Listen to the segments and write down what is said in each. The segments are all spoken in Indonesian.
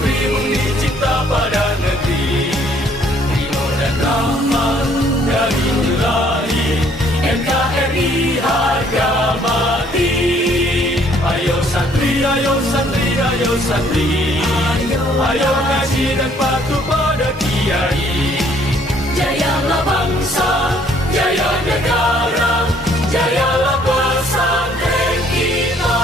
santri murni cinta pada negeri. Timur dan rahmat dari Ilahi, NKRI harga mati. Ayo santri, ayo santri, ayo santri, ayo ngaji dan patuh pada kiai. Jayalah bangsa, jaya negara, jayalah pesantren kita.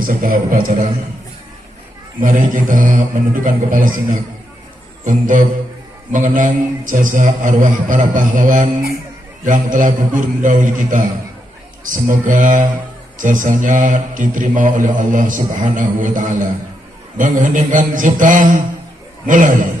Beserta upacara, mari kita menundukkan kepala sejenak untuk mengenang jasa arwah para pahlawan yang telah gugur mendahului kita. Semoga jasanya diterima oleh Allah Subhanahu wa Ta'ala. Mengheningkan cipta, mulai.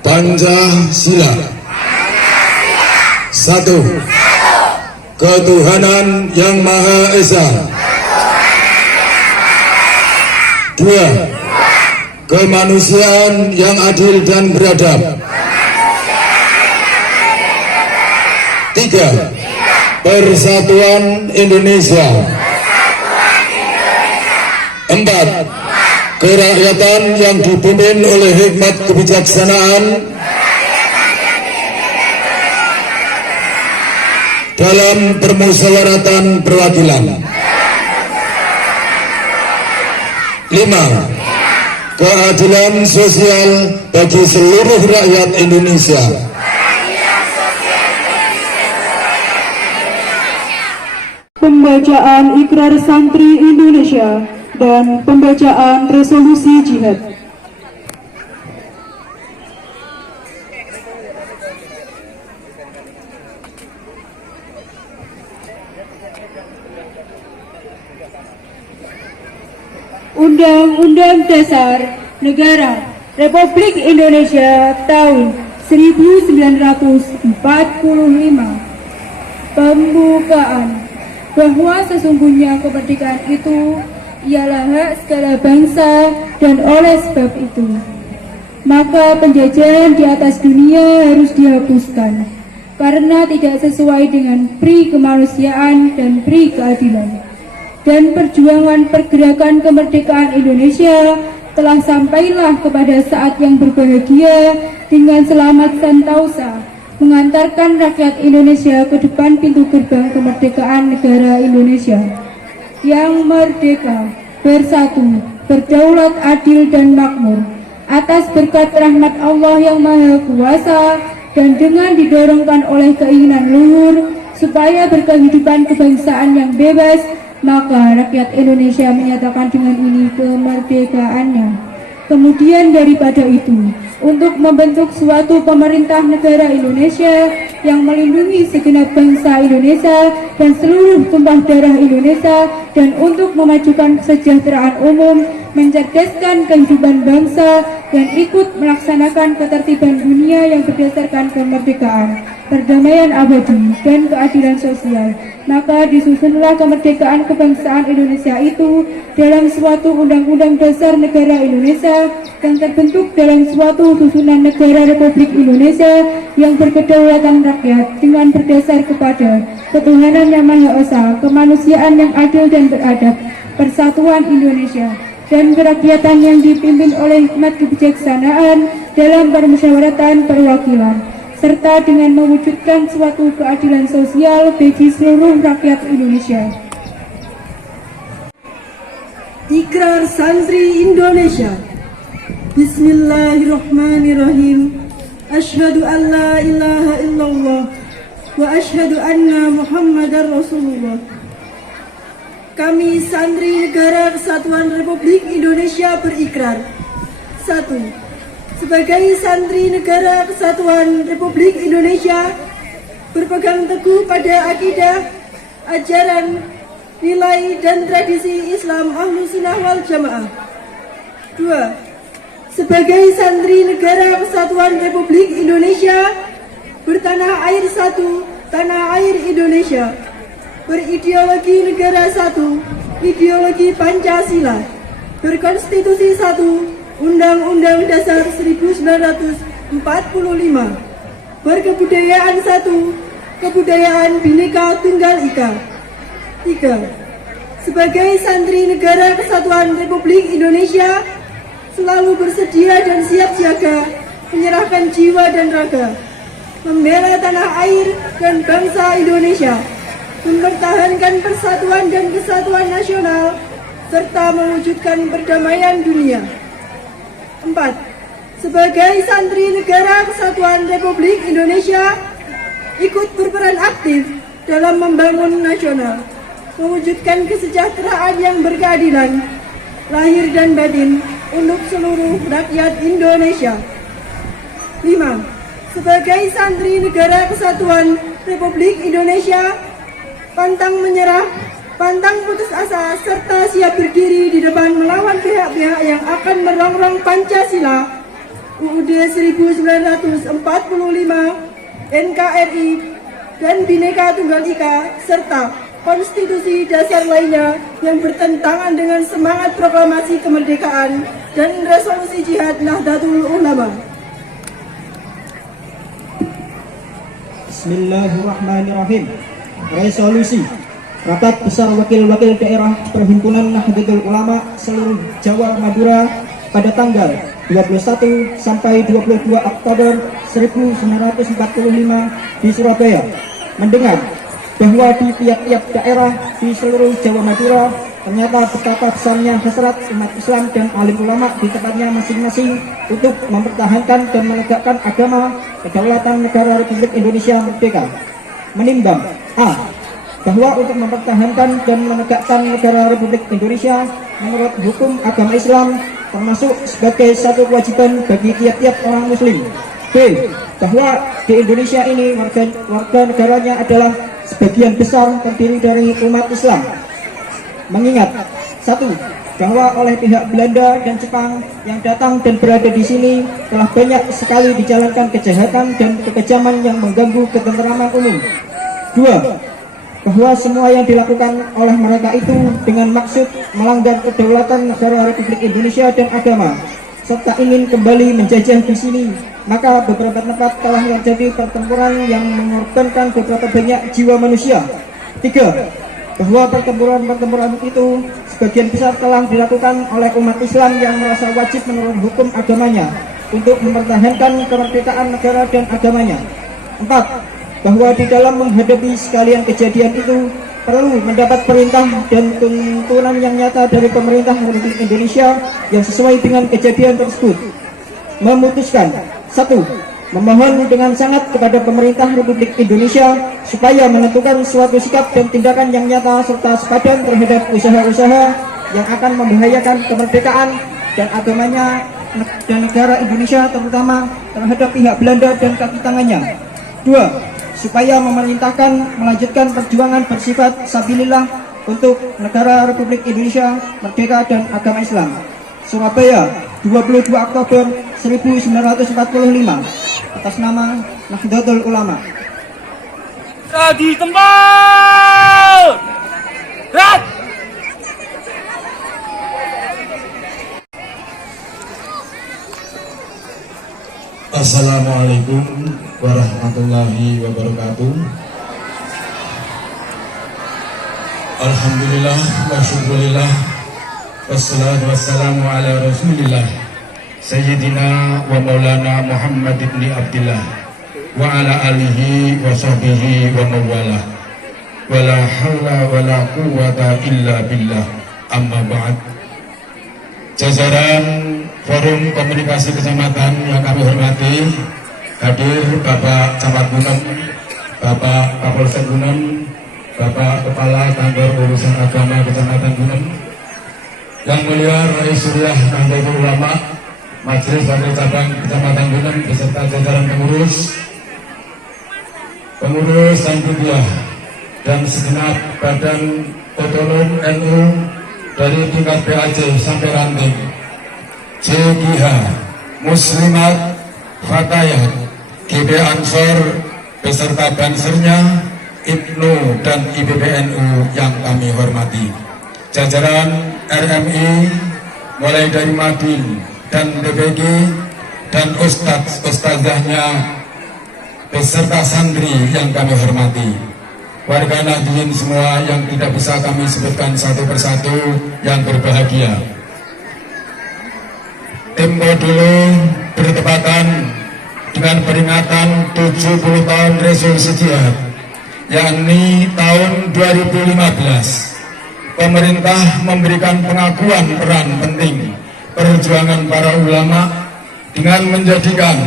Pancasila. Satu. Ketuhanan Yang Maha Esa. Dua. kemanusiaan yang adil dan beradab. 3. Persatuan Indonesia. 4. Kerakyatan yang dipimpin oleh hikmat kebijaksanaan dalam permusyawaratan perwakilan. 5. Keadilan sosial bagi seluruh rakyat Indonesia. Pembacaan Ikrar Santri Indonesia dan pembacaan resolusi jihad. Undang-Undang Dasar Negara Republik Indonesia tahun 1945. Pembukaan. Bahwa sesungguhnya kemerdekaan itu ialah hak segala bangsa, dan oleh sebab itu maka penjajahan di atas dunia harus dihapuskan karena tidak sesuai dengan pri kemanusiaan dan pri keadilan. Dan perjuangan pergerakan kemerdekaan Indonesia telah sampailah kepada saat yang berbahagia dengan selamat sentosa mengantarkan rakyat Indonesia ke depan pintu gerbang kemerdekaan negara Indonesia yang merdeka, bersatu, berdaulat, adil dan makmur atas berkat rahmat Allah yang Maha Kuasa, dan dengan didorongkan oleh keinginan luhur supaya berkehidupan kebangsaan yang bebas, maka rakyat Indonesia menyatakan dengan ini kemerdekaannya. Kemudian daripada itu, untuk membentuk suatu pemerintah negara Indonesia yang melindungi segenap bangsa Indonesia dan seluruh tumpah darah Indonesia, dan untuk memajukan kesejahteraan umum, mencerdaskan kehidupan bangsa, dan ikut melaksanakan ketertiban dunia yang berdasarkan kemerdekaan, perdamaian abadi, dan keadilan sosial. Maka disusunlah kemerdekaan kebangsaan Indonesia itu dalam suatu undang-undang dasar negara Indonesia yang terbentuk dalam suatu susunan negara Republik Indonesia yang berkedaulatan rakyat dengan berdasar kepada ketuhanan yang Maha Esa, kemanusiaan yang adil dan beradab, persatuan Indonesia, dan kerakyatan yang dipimpin oleh hikmat kebijaksanaan dalam permusyawaratan perwakilan, serta dengan mewujudkan suatu keadilan sosial bagi seluruh rakyat Indonesia. Ikrar Santri Indonesia. Bismillahirrahmanirrahim. Asyhadu an la ilaha illallah wa asyhadu anna Muhammadar Rasulullah. Kami Santri Negara Kesatuan Republik Indonesia berikrar. 1. Sebagai Santri Negara Kesatuan Republik Indonesia, berpegang teguh pada akidah, ajaran, nilai, dan tradisi Islam Ahlus Sunnah wal Jamaah. 2. Sebagai Santri Negara Kesatuan Republik Indonesia, bertanah air satu, tanah air Indonesia, berideologi negara satu, ideologi Pancasila, berkonstitusi satu, Undang-Undang Dasar 1945, berkebudayaan satu, kebudayaan Bhinneka Tunggal Ika. 3. Sebagai Santri Negara Kesatuan Republik Indonesia, selalu bersedia dan siap siaga menyerahkan jiwa dan raga, membela tanah air dan bangsa Indonesia, mempertahankan persatuan dan kesatuan nasional, serta mewujudkan perdamaian dunia. 4. Sebagai Santri Negara Kesatuan Republik Indonesia, ikut berperan aktif dalam membangun nasional, mewujudkan kesejahteraan yang berkeadilan, lahir dan batin, untuk seluruh rakyat Indonesia. 5. Sebagai Santri Negara Kesatuan Republik Indonesia, pantang menyerah, pantang putus asa, serta siap berdiri di depan melawan pihak-pihak yang akan merongrong Pancasila, UUD 1945, NKRI, dan Bhinneka Tunggal Ika, serta konstitusi dasar lainnya yang bertentangan dengan semangat proklamasi kemerdekaan dan resolusi jihad Nahdlatul Ulama. Bismillahirrahmanirrahim. Resolusi Rapat Besar Wakil-Wakil Daerah Perhimpunan Nahdlatul Ulama seluruh Jawa Madura pada tanggal 21 sampai 22 Oktober 1945 di Surabaya mendengar bahwa di tiap-tiap daerah di seluruh Jawa Madura ternyata betapa besarnya hasrat umat Islam dan alim ulama di tempatnya masing-masing untuk mempertahankan dan menegakkan agama kedaulatan negara Republik Indonesia merdeka. Menimbang A. Bahwa untuk mempertahankan dan menegakkan negara Republik Indonesia menurut hukum agama Islam termasuk sebagai satu kewajiban bagi tiap-tiap orang muslim. B. Bahwa di Indonesia ini warga negaranya adalah sebagian besar terdiri dari umat Islam. Mengingat 1. Bahwa oleh pihak Belanda dan Jepang yang datang dan berada di sini telah banyak sekali dijalankan kejahatan dan kekejaman yang mengganggu ketentraman umum. 2. Bahwa semua yang dilakukan oleh mereka itu dengan maksud melanggar kedaulatan negara Republik Indonesia dan agama, serta ingin kembali menjajah di sini. Maka beberapa tempat telah terjadi pertempuran yang mengorbankan beberapa banyak jiwa manusia. 3. Bahwa pertempuran itu sebagian besar telah dilakukan oleh umat Islam yang merasa wajib menurut hukum agamanya untuk mempertahankan kemerdekaan negara dan agamanya. 4. Bahwa di dalam menghadapi sekalian kejadian itu perlu mendapat perintah dan tuntunan yang nyata dari pemerintah Republik Indonesia yang sesuai dengan kejadian tersebut. Memutuskan 1. Memohon dengan sangat kepada pemerintah Republik Indonesia supaya menentukan suatu sikap dan tindakan yang nyata serta sepadan terhadap usaha-usaha yang akan membahayakan kemerdekaan dan agamanya dan negara Indonesia, terutama terhadap pihak Belanda dan kaki tangannya. 2. Supaya memerintahkan melanjutkan perjuangan bersifat sabilillah untuk negara Republik Indonesia merdeka dan agama Islam. Surabaya, 22 Oktober 1945 atas nama Nahdlatul Ulama. Di tempat. Rat. Assalamualaikum warahmatullahi wabarakatuh. Alhamdulillah wa syukurillah wassalatu wassalamu ala rasulillah Sayyidina wa maulana Muhammad ibn Abdillah wa ala alihi wa sahbihi wa mawala wa la hawla wa la quwwata illa billah, amma ba'd. Jajaran Forum Komunikasi Kecamatan yang kami hormati, hadir Bapak Camat Gunem, Bapak Kapolsek Gunem, Bapak Kepala Kantor Urusan Agama Kecamatan Gunem, Yang Mulia Rais Suriah Nahdlatul Ulama, Majelis Wakil Cabang Kecamatan Gunem beserta jajaran pengurus Sankudiah dan segenap Badan Otonom NU dari tingkat PAC sampai ranting, JGH, Muslimat, Fatayat, GB Ansor beserta bansernya, IPNU dan IPPNU yang kami hormati, jajaran RMI mulai dari Madin dan DPG dan ustadzahnya beserta santri yang kami hormati, warga Nahdien semua yang tidak bisa kami sebutkan satu persatu yang berbahagia. Tempo dulu bertepatan dengan peringatan 70 tahun resolusi jihad, yakni tahun 2015. Pemerintah memberikan pengakuan peran penting perjuangan para ulama dengan menjadikan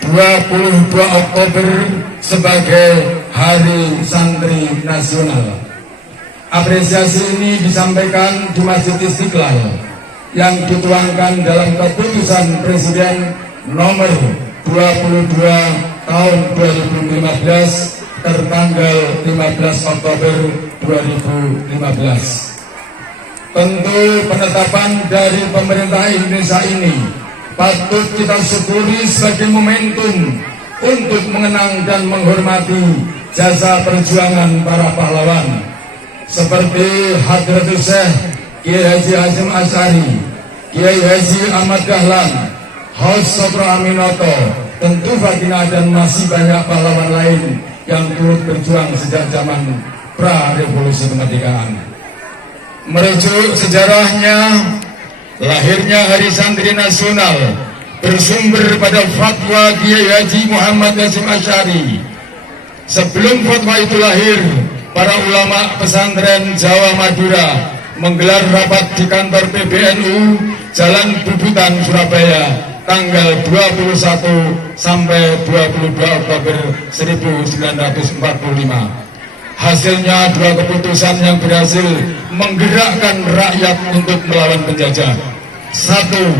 22 Oktober sebagai Hari Santri Nasional. Apresiasi ini disampaikan di Masjid Istiqlal yang dituangkan dalam keputusan Presiden nomor 22 tahun 2015 tertanggal 15 Oktober 2015. Tentu penetapan dari pemerintah Indonesia ini patut kita syukuri sebagai momentum untuk mengenang dan menghormati jasa perjuangan para pahlawan seperti Hadratus Syekh Kiai Haji Hasyim Asy'ari, Kiai Haji Ahmad Dahlan, Haus Sotro Aminoto, tentu Baginda dan masih banyak pahlawan lain yang turut berjuang sejak zaman pra-revolusi kemerdekaan. Merujuk sejarahnya, lahirnya Hari Santri Nasional bersumber pada fatwa Kiai Haji Muhammad Hasyim Asy'ari. Sebelum fatwa itu lahir, para ulama pesantren Jawa Madura menggelar rapat di kantor PBNU Jalan Bubutan, Surabaya, tanggal 21 sampai 22 Oktober 1945. Hasilnya dua keputusan yang berhasil menggerakkan rakyat untuk melawan penjajah. Satu,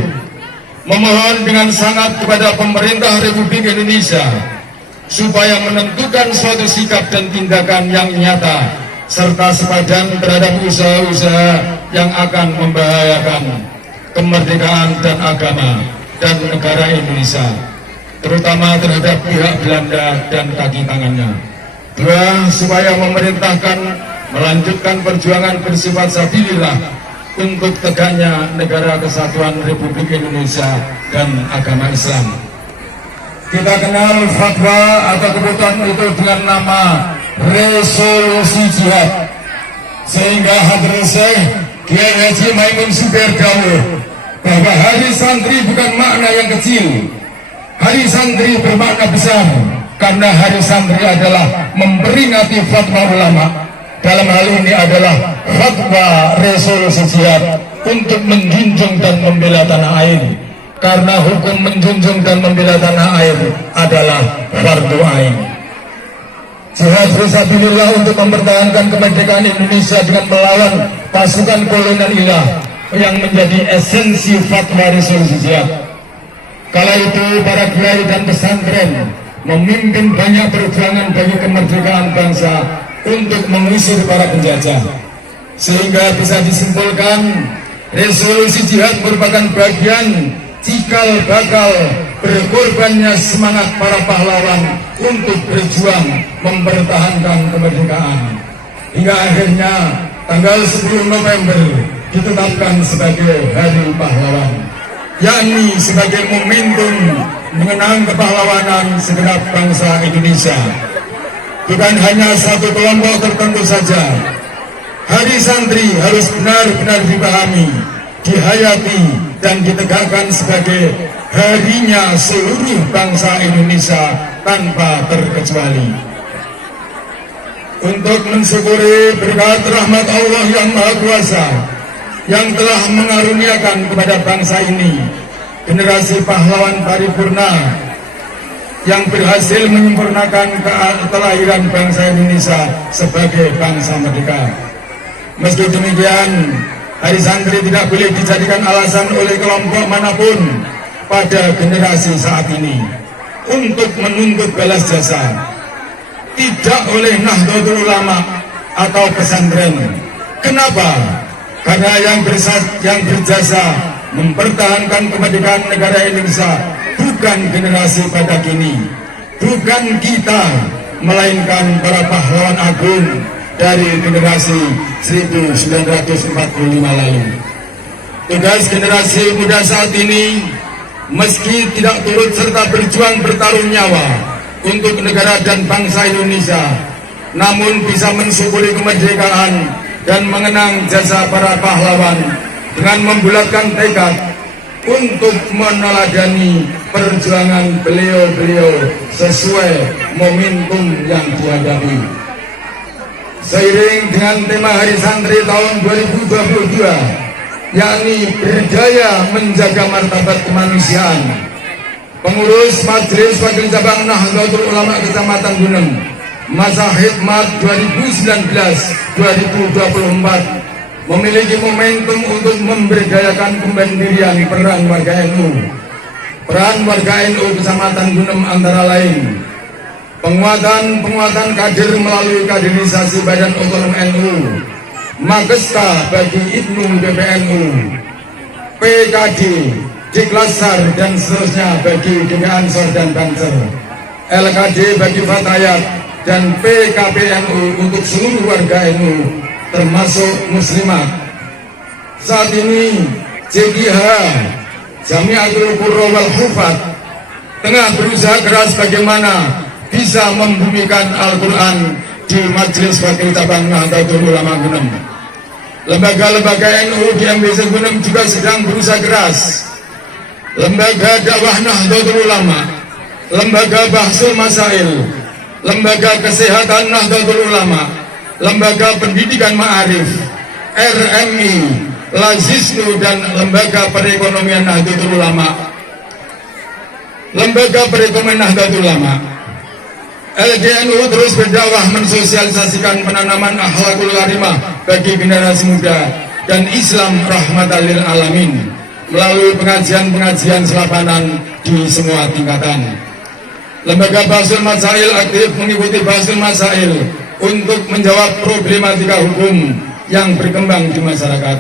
memohon dengan sangat kepada pemerintah Republik Indonesia supaya menentukan suatu sikap dan tindakan yang nyata serta sepadan terhadap usaha-usaha yang akan membahayakan kemerdekaan dan agama dan negara Indonesia, terutama terhadap pihak Belanda dan kaki tangannya. Dua, supaya memerintahkan melanjutkan perjuangan bersifat sabilillah untuk tegaknya negara kesatuan Republik Indonesia dan agama Islam. Kita kenal fatwa atau keputusan itu dengan nama resolusi jihad, sehingga Hadrat Syekh Kiai Haji Maimun Zubair dawuh bahwa hari santri bukan makna yang kecil. Hari santri bermakna besar karena hari santri adalah memperingati fatwa ulama. Dalam hal ini adalah fatwa resolusi jihad untuk menjunjung dan membela tanah air, karena hukum menjunjung dan membela tanah air adalah fardu ain. Jihad fisabilillah untuk mempertahankan kemerdekaan Indonesia dengan melawan pasukan kolonial ilah yang menjadi esensi fatwa resolusi jihad. Kala itu para kiai dan pesantren memimpin banyak perjuangan bagi kemerdekaan bangsa untuk mengusir para penjajah, sehingga bisa disimpulkan resolusi jihad merupakan bagian cikal bakal berkorbannya semangat para pahlawan untuk berjuang mempertahankan kemerdekaan, hingga akhirnya tanggal 10 November ditetapkan sebagai Hari Pahlawan, yakni sebagai momentum mengenang kepahlawanan segenap bangsa Indonesia. Bukan hanya satu kelompok tertentu saja. Hari santri harus benar-benar dipahami, dihayati, dan ditegakkan sebagai harinya seluruh bangsa Indonesia tanpa terkecuali. Untuk mensyukuri berkat rahmat Allah yang Maha Kuasa yang telah mengaruniakan kepada bangsa ini generasi pahlawan paripurna yang berhasil menyempurnakan kelahiran bangsa Indonesia sebagai bangsa merdeka. Meski demikian, hari santri tidak boleh dijadikan alasan oleh kelompok manapun pada generasi saat ini untuk menuntut balas jasa. Tidak oleh Nahdlatul Ulama atau pesantren. Kenapa? Karena yang berjasa mempertahankan kemerdekaan negara Indonesia bukan generasi pada kini, bukan kita, melainkan para pahlawan agung dari generasi 1945 lalu. Tugas generasi muda saat ini, meski tidak turut serta berjuang bertaruh nyawa untuk negara dan bangsa Indonesia, namun bisa mensyukuri kemerdekaan dan mengenang jasa para pahlawan dengan membulatkan tekad untuk meneladani perjuangan beliau-beliau sesuai momentum yang dihadapi. Seiring dengan tema Hari Santri tahun 2022, yakni berdaya menjaga martabat kemanusiaan, pengurus Majelis Wakil Cabang Nahdlatul Ulama Kecamatan Gunem masa khidmat 2019-2024 memiliki momentum untuk memberdayakan kemandirian peran warga NU. Peran warga NU Kecamatan Gunem antara lain penguatan kader melalui kaderisasi Badan Otonom NU, Magesta bagi IPNU PBNU, PKD, Diklasar dan seterusnya bagi DP Ansor dan Banser, LKD bagi Fatayat, dan PKPNU untuk seluruh warga NU termasuk muslimat. Saat ini JGH Jamiatul Qurra wal Hufat tengah berusaha keras bagaimana bisa membumikan Al-Quran di Majelis Wakil Cabang Nahdlatul Ulama Gunem. Lembaga-lembaga NU di MBC Gunem juga sedang berusaha keras. Lembaga dakwah Nahdlatul Ulama, lembaga Bahsul Masail, lembaga kesehatan Nahdlatul Ulama, lembaga pendidikan Ma'arif, RMI, Lazisnu, dan lembaga perekonomian Nahdlatul Ulama. Lembaga perekonomian Nahdlatul Ulama, LDNU terus berdakwah mensosialisasikan penanaman akhlakul karimah bagi generasi muda dan Islam rahmatan lil alamin melalui pengajian-pengajian selapanan di semua tingkatan. Lembaga Bahsul Masail aktif mengikuti Bahsul Masail untuk menjawab problematika hukum yang berkembang di masyarakat.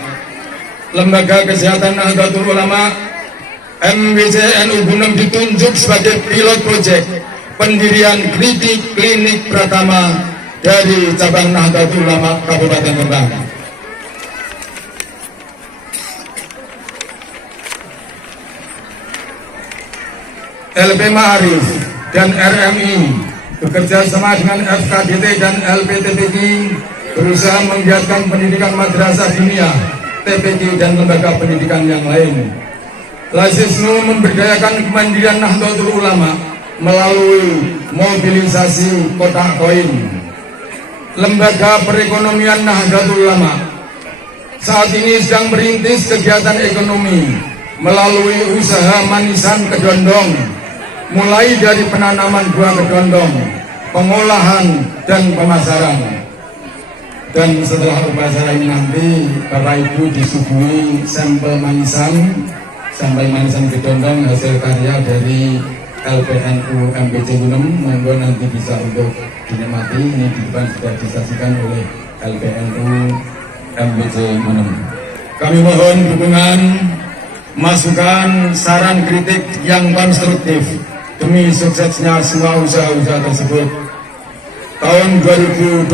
Lembaga Kesehatan Nahdlatul Ulama MWC NU Gunem ditunjuk sebagai pilot project pendirian klinik pertama dari cabang Nahdlatul Ulama Kabupaten Rembang. LP Ma'arif dan RMI bekerja sama dengan FKDT dan LPTPQ berusaha menggiatkan pendidikan madrasah diniyah, TPQ, dan lembaga pendidikan yang lain. Lazisnu memberdayakan kemandirian Nahdlatul Ulama melalui mobilisasi kotak koin. Lembaga perekonomian Nahdlatul Ulama saat ini sedang merintis kegiatan ekonomi melalui usaha manisan kedondong, mulai dari penanaman buah kedondong, pengolahan, dan pemasaran. Dan setelah upacara ini nanti Bapak Ibu disuguhi sampel manisan kedondong hasil karya dari LPNU MBC Gunem. Monggo nanti bisa untuk dinikmati. Ini di depan sudah disaksikan oleh LPNU MBC Gunem. Kami mohon dukungan, masukan, saran, kritik yang konstruktif demi suksesnya semua usaha-usaha tersebut. Tahun 2022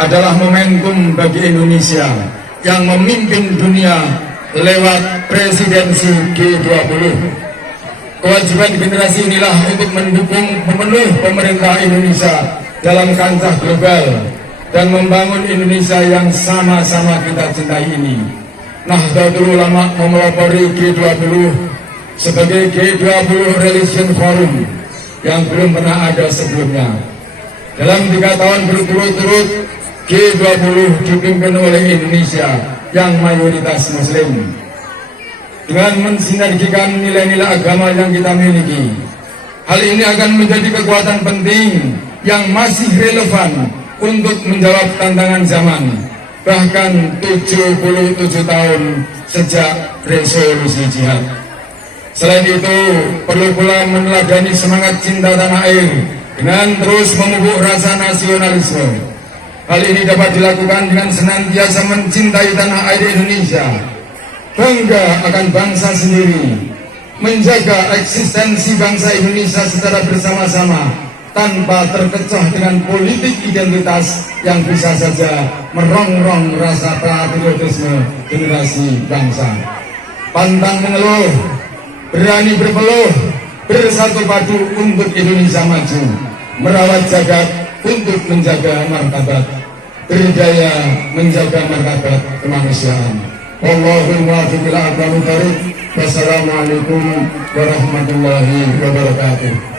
adalah momentum bagi Indonesia yang memimpin dunia lewat presidensi G20. Kewajiban generasi inilah untuk mendukung penuh pemerintah Indonesia dalam kancah global dan membangun Indonesia yang sama-sama kita cintai ini. Nahdlatul Ulama memelopori G20 sebagai G20 Relation Forum yang belum pernah ada sebelumnya. Dalam 3 tahun berturut-turut, G20 dipimpin oleh Indonesia yang mayoritas Muslim. Dengan mensinergikan nilai-nilai agama yang kita miliki, hal ini akan menjadi kekuatan penting yang masih relevan untuk menjawab tantangan zaman, bahkan 77 tahun sejak resolusi jihad. Selain itu, perlu pula meneladani semangat cinta tanah air dengan terus memupuk rasa nasionalisme. Hal ini dapat dilakukan dengan senantiasa mencintai tanah air Indonesia, bangga akan bangsa sendiri, menjaga eksistensi bangsa Indonesia secara bersama-sama tanpa terkecoh dengan politik identitas yang bisa saja merongrong rasa patriotisme generasi bangsa. Pantang mengeluh, berani berpeluh, bersatu padu untuk Indonesia maju, merawat jagat untuk menjaga martabat, berdaya menjaga martabat kemanusiaan. Wallahul muwaffiq ila aqwamit thoriq. Wassalamualaikum warahmatullahi wabarakatuh.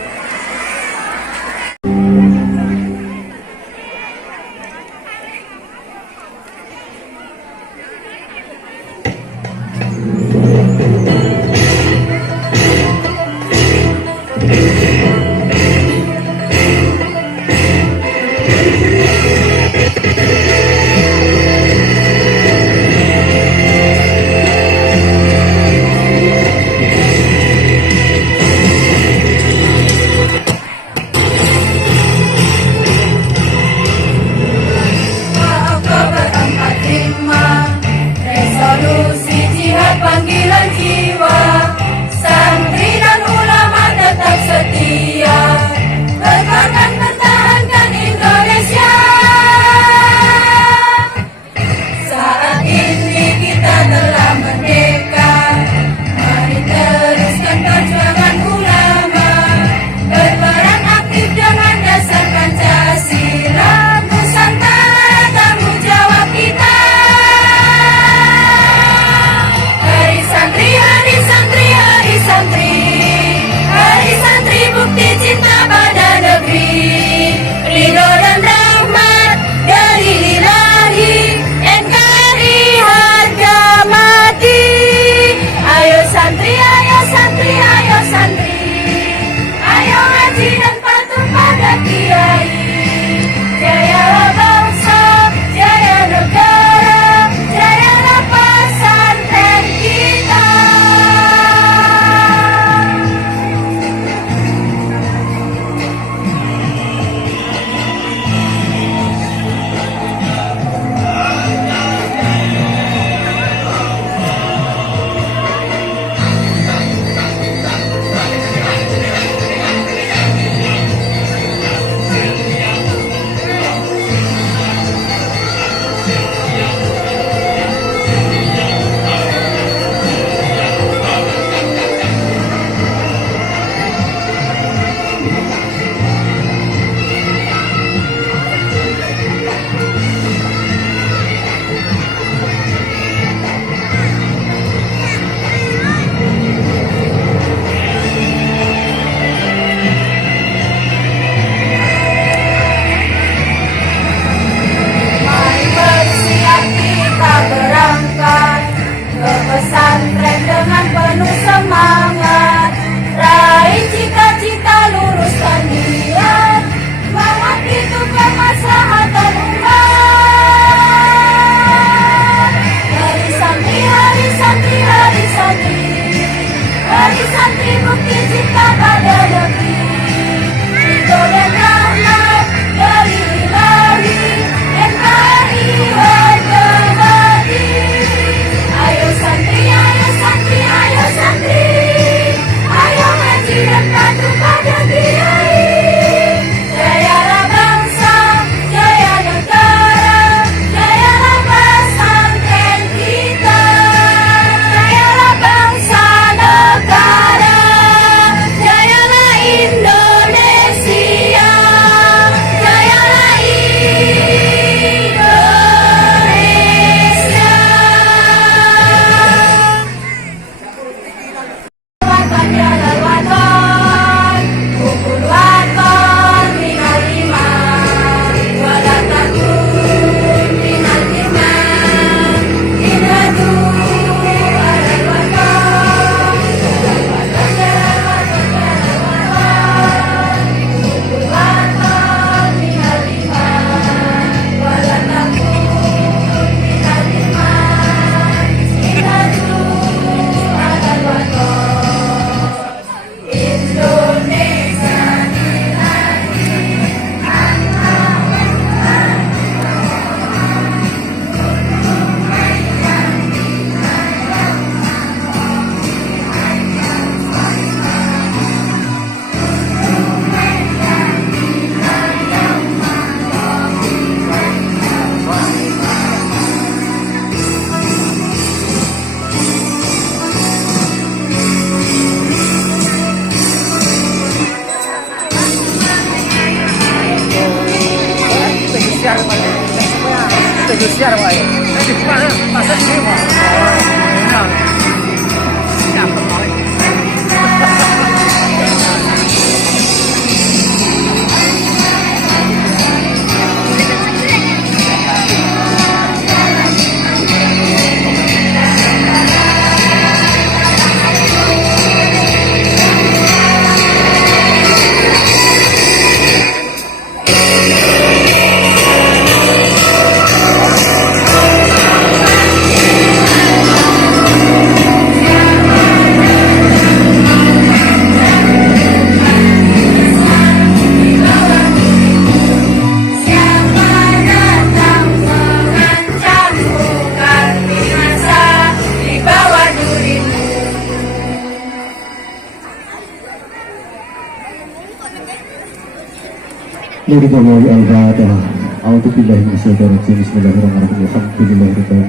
Lillahi al-Fatihah. A'udzubillahi minasyaitonir rajim. Bismillahirrahmanirrahim. Alhamdulillahirabbil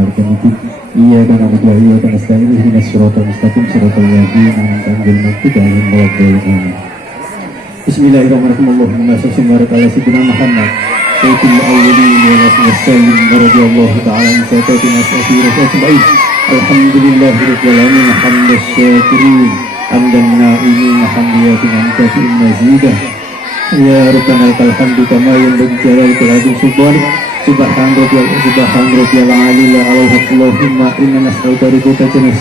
alamin. Iyyaka na'budu wa iyyaka nasta'in. Ihdinas siratal mustaqim. Siratal ladzina an'amta 'alaihim ghairil maghdubi 'alaihim. Bismillahirrahmanirrahim. Allahumma shalli wa barik ala sayyidina Muhammad sayyidil awwalin wal akhirin wa radhiyallahu ta'ala an sayyidina ajma'in. Alhamdulillahirabbil alamin. Hamdas syakirin. Hamdan na'imin. Hamdiyatin amtatin mazidah. Ya Rabbana lakal hamdu kama yanbaghi lijalali wajhika subhan rabbiyal aliyil a'la. Allahumma inna nas'aluka ridhaka jannah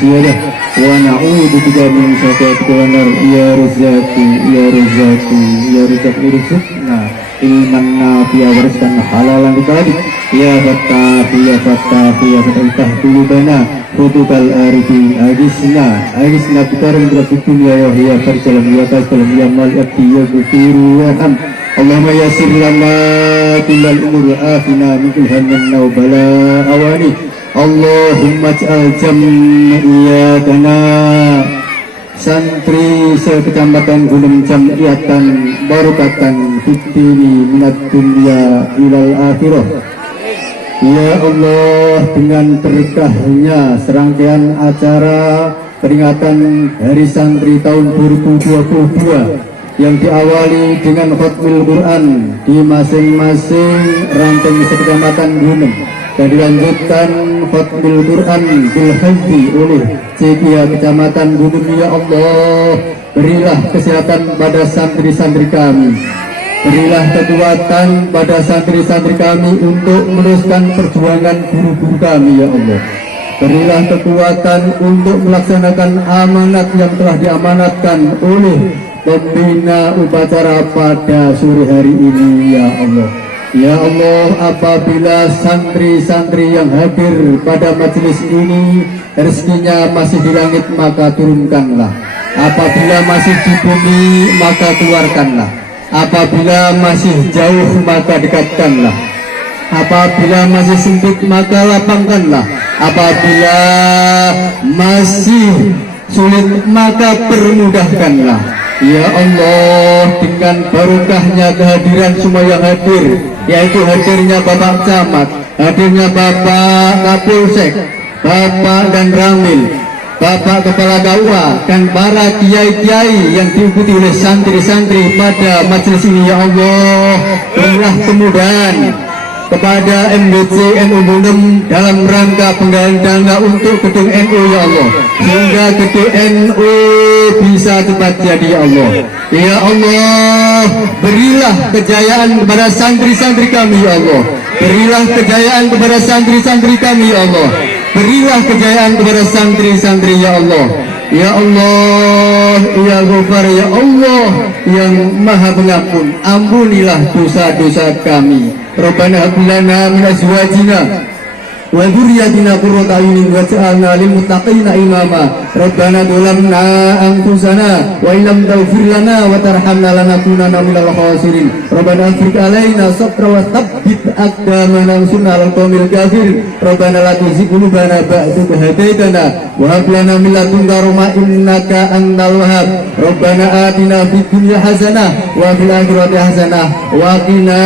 wa na'udzu bika min syarri ma nar. Ya Razzaqu ya Razzaqu ya Razzaqu irzuqna ilman nafi'a wa rizqan halalan tariq. Ya Fattah ya Fattah ya Fattah qulubana hudukal arifin agisna bikarim berabid dunia ya farjalam ya tassalam ya mal'abdi ya gufiru ya ham. Allahumma yasir lana kullal umur afina min kulhammin wa bala awani. Allahumma ja'al jam'iyatana santri sekecamatan Gunung Jam'iyatan barokatan fitini minat dunia ilal akhirah. Ya Allah, dengan berkahnya serangkaian acara peringatan Hari Santri tahun 2022 yang diawali dengan khatmil Quran di masing-masing ranting sekecamatan Gunung dan dilanjutkan khatmil Quran bil haji oleh CPA Kecamatan Gunung. Ya Allah, berilah kesehatan pada santri-santri kami. Berilah kekuatan pada santri-santri kami untuk meneruskan perjuangan guru-guru kami, ya Allah. Berilah kekuatan untuk melaksanakan amanat yang telah diamanatkan oleh pembina upacara pada sore hari ini, ya Allah. Ya Allah, apabila santri-santri yang hadir pada majelis ini rezekinya masih di langit, maka turunkanlah. Apabila masih di bumi, maka keluarkanlah. Apabila masih jauh, maka dekatkanlah. Apabila masih sempit, maka lapangkanlah. Apabila masih sulit, maka permudahkanlah. Ya Allah, dengan barokahnya kehadiran semua yang hadir, yaitu hadirnya Bapak Camat, hadirnya Bapak Kapolsek, Bapak dan Ramil, Bapak Kepala KUA, dan para kiai-kiai yang diikuti oleh santri-santri pada majelis ini. Ya Allah, berilah kemudahan kepada MDC NU Bunem dalam rangka penggalan dana untuk gedung NU, ya Allah, sehingga gedung NU bisa cepat jadi, ya Allah. Ya Allah, berilah kejayaan kepada santri-santri kami, ya Allah. Berilah kejayaan kepada santri-santri kami, ya Allah. Berilah kejayaan kepada santri-santri, ya Allah. Ya Allah, ya Ghafar, ya Allah yang Maha Pengampun, ampunilah dosa-dosa kami. Rabbana hab lana min azwajina wa dzurriyyatina qurrata a'yunin waj'alna lil muttaqina imama. Rabbana dzalamna anfusana wa illam taghfir lana wa tarhamna lanakunanna minal khasirin. Rabbana afriq alaina sabra wa tsabbit aqdamana wansurna 'alal qaumil kafirin. Rabbana la tuzigh qulubana ba'da idh hadaytana wa hab lana min ladunka rahmah innaka antal wahhab. Rabbana atina fid dunya hasanah wa fil akhirati hasanah wa qina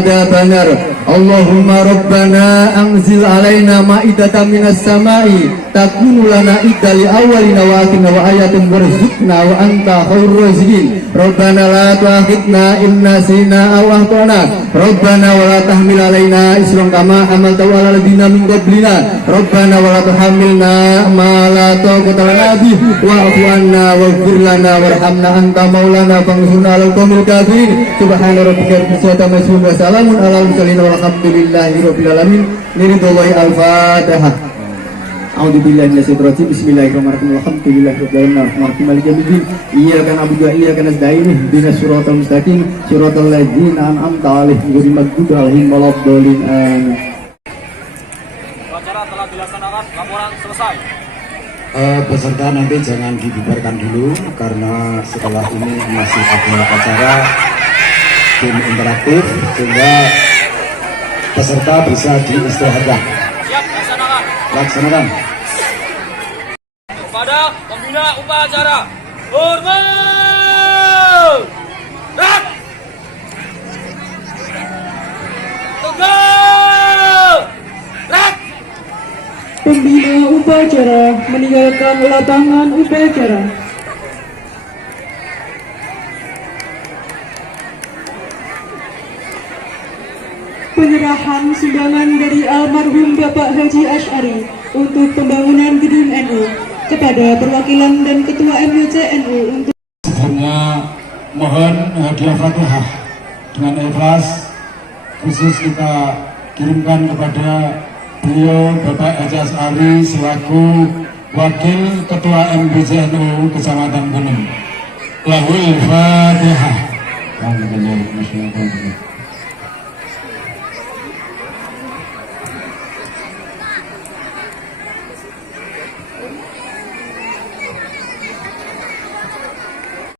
adzabannar. Allahumma rabbana anzil anzil alaina ma'idatan minas sama'i takunu lana idda li awwalina wa akhirina wa ayatin warzuqna wa anta khairur raziqin. Rabbana la tu'akhidna in nasina aw akhtana. Rabbana wa la tahmil alaina isran kama hamaltahu 'alal ladzina min qablina. Rabbana wa la tuhammilna ma la taqata lana bihi wa'fu 'anna waghfir lana warhamna anta maulana fansurna 'alal qaumil kafirin. Subhana rabbika rabbil izzati amma yasifun wa salamun 'alal mursalin walhamdulillahi rabbil alamin. Liridwallahi al-Fatihah. A'udzubillahi minasyaitonir rajim. Bismillahirrahmanirrahim. Alhamdulillahirabbil alamin. Maliki yaumiddin. Iyyaka na'budu wa iyyaka nasta'in. Ihdinas siratal mustaqim. Siratal ladzina an'amta 'alaihim ghairil maghdubi 'alaihim waladdallin. Amin. Upacara telah dilaksanakan, laporan selesai. Peserta nanti jangan dibubarkan dulu karena setelah ini masih ada acara game interaktif sehingga peserta bisa diistirahatkan. Siap, laksanakan. Laksanakan. Kepada pembina upacara, hormat. Rak. Tegak. Rak. Pembina upacara meninggalkan lapangan upacara. Penyerahan sumbangan dari almarhum Bapak Haji Asy'ari untuk pembangunan gedung NU kepada perwakilan dan Ketua MUC NU untuk Sebelumnya mohon hadiah Fatihah dengan ikhlas khusus kita kirimkan kepada beliau Bapak Haji Asy'ari selaku Wakil Ketua MUC NU Kecamatan Gunung. Lahul Fatihah.